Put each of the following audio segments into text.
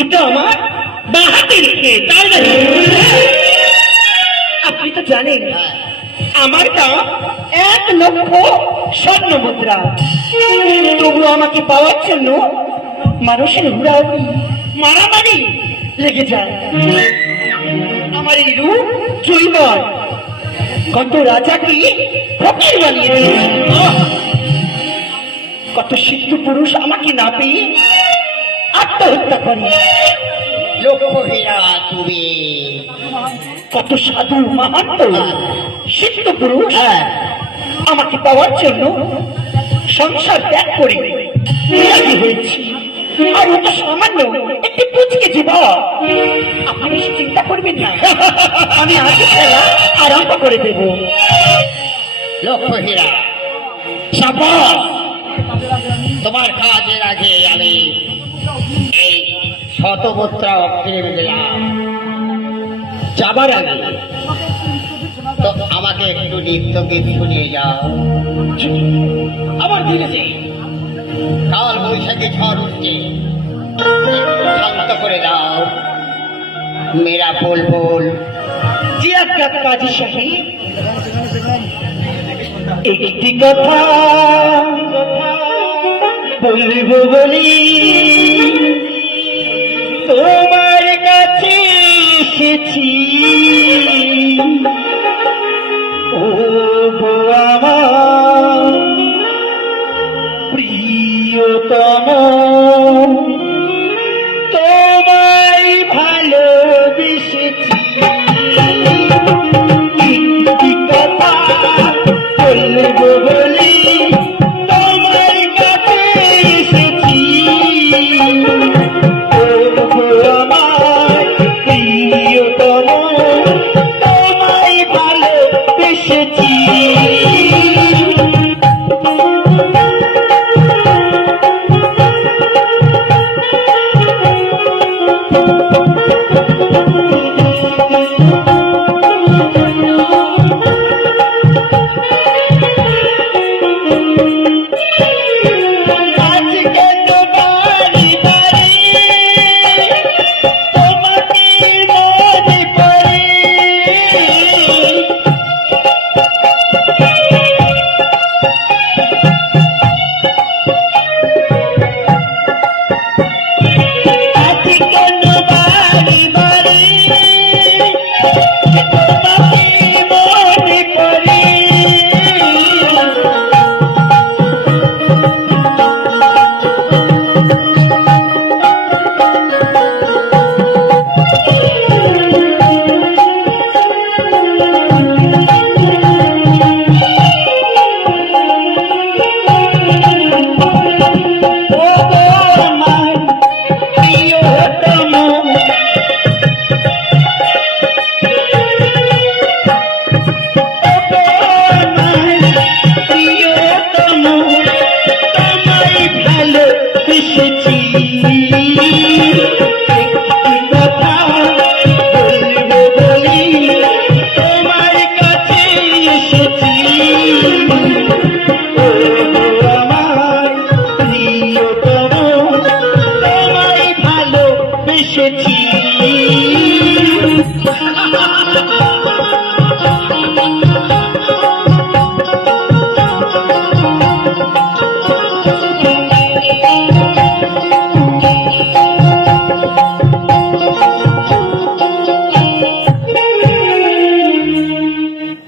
এটা আমার বাহাতে রেখে আপনি তো জানেন আমার দাম 1 লক্ষ স্বর্ণ মুদ্রা। তবু আমাকে পাওয়ার জন্য মানুষের হুড়াহুড়ি মারামারি লেগে যায়। আমার এই রূপ জৈবন কত রাজাকে ফকির বানিয়ে দিয়েছে। কত সিদ্ধ পুরুষ আমাকে না পেয়ে আত্মহত্যা করে। লোকহীরা তুমি, কত সাধু মাহাত্ম সিদ্ধ পুরুষ আমাকে পাওয়ার জন্য সংসার ত্যাগ করে রাজি হয়েছি। আর ওটা সামান্য একটি পুচকে জীবন। আপনি বেশি চিন্তা করবেন না, আমি আজ খেলা আরম্ভ করে দেব। লোকহীরা সাবাস, তোমার কাজের আগে আমি এই শতমুদ্রা অক্ষরে দিলাম। যাবার আগে তো আমাকে একটু নৃত্য গীত শুনিয়ে যাও। আমার দিনেছে কাল বৈশাখী ঝড় উঠছে, শান্ত করে দাও। মেরা বুলবুল জি আপনার কাজী সাহেব, একটি কথা বলব বলি তোমার কাছে এসেছি। ও গো আমার প্রিয়তম, তোমায় ভালোবেসেছি। একটি কথা বলব বলি তোমার কাছে এসেছি। ও গো আমার প্রিয়তম, তোমায় ভালোবেসেছি।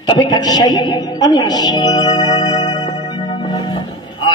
তবে কাজী সাহেব আমি আসি।